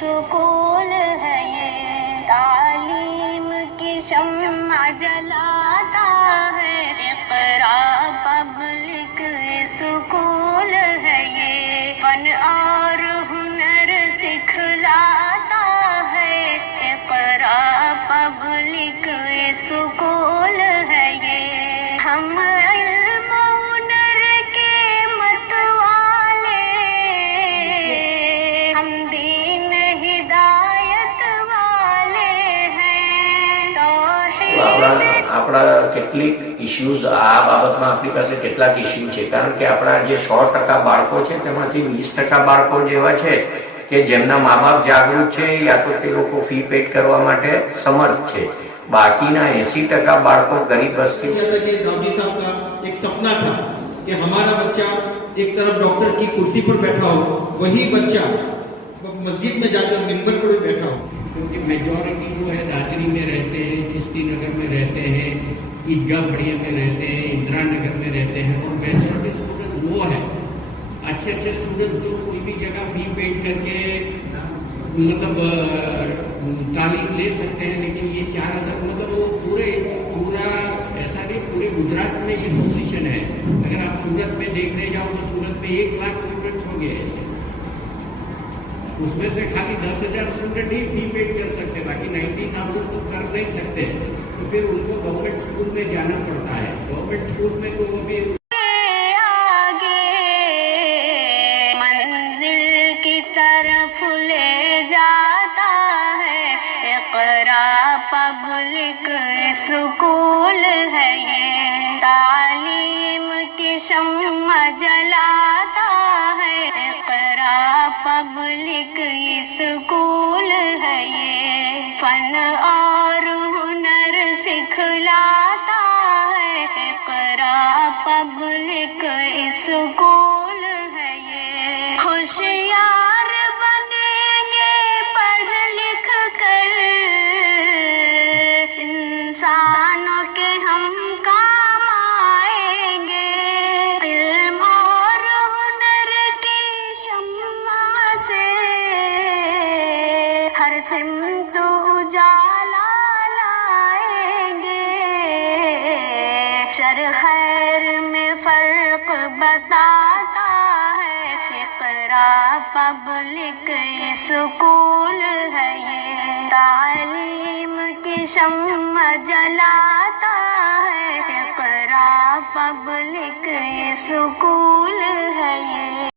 School है ये, तालीम की शम्मा जलाता है। इक़रा पब्लिक स्कूल है ये, फन और हुनर सिखलाता है। इक़रा पब्लिक स्कूल है ये, हम इल्म हुनर के मतवाले, हम दीन हिदायत वाले हैं। આપણા કેટલીક ઇશ્યુઝ આ બાબતમાં આપણી પાસે કેટલાક ઇશ્યુ છે, કારણ કે આપણા જે 100% બાળકો છે તેમાંથી 20% બાળકો જેવા છે કે જેમના મા બાપ જાગૃત છે, યા તો તે લોકો ફી પેડ કરવા માટે સમર્થ છે, બાકીના 80% બાળકો ગરીબ વસ્તી। गांधी साहब का एक सपना था कि हमारा बच्चा एक तरफ डॉक्टर की कुर्सी पर बैठा हो, वही बच्चा मस्जिद में जाकर मिंबर पर बैठा हो, क्योंकि मेजॉरिटी जो है दादरी में रहते हैं, चिश्ती नगर में रहते हैं, ईदगाह बढ़िया में रहते हैं, इंदिरा नगर में रहते हैं, और मेजॉरिटी स्टूडेंट वो है। अच्छे स्टूडेंट्स जो कोई भी जगह फी पेड करके मतलब तालीम ले सकते हैं, लेकिन ये 4000 मतलब वो पूरा ऐसा नहीं, पूरे गुजरात में ये पोजीशन है। अगर आप सूरत में देखने जाओ तो सूरत में 1 लाख स्टूडेंट्स हो गए ऐसे, उसमें से खाली 10,000 स्टूडेंट ही फी पेड कर सकते, बाकी 90,000 तो कर नहीं सकते। तो फिर उनको गवर्नमेंट स्कूल में जाना पड़ता है। गवर्नमेंट स्कूल में तो अभी आगे मंजिल की तरफ ले जाता है। इक़रा पब्लिक स्कूल है ये, तालीम की शम्मा जलाता है। इक़रा पब्लिक स्कूल है ये, फन और हुनर सिखलाता है। इक़रा पब्लिक स्कूल है ये, होशियार बनेंगे पढ़ लिख कर, इंसानों के हम काम आएंगे। इल्म और हुनर की शम्मा से हर सिमत उजाला लाएंगे। शर खैर में फर्क बताता है। इक़रा पब्लिक स्कूल है ये, तालीम की शम्मा जलाता है। Iqra public school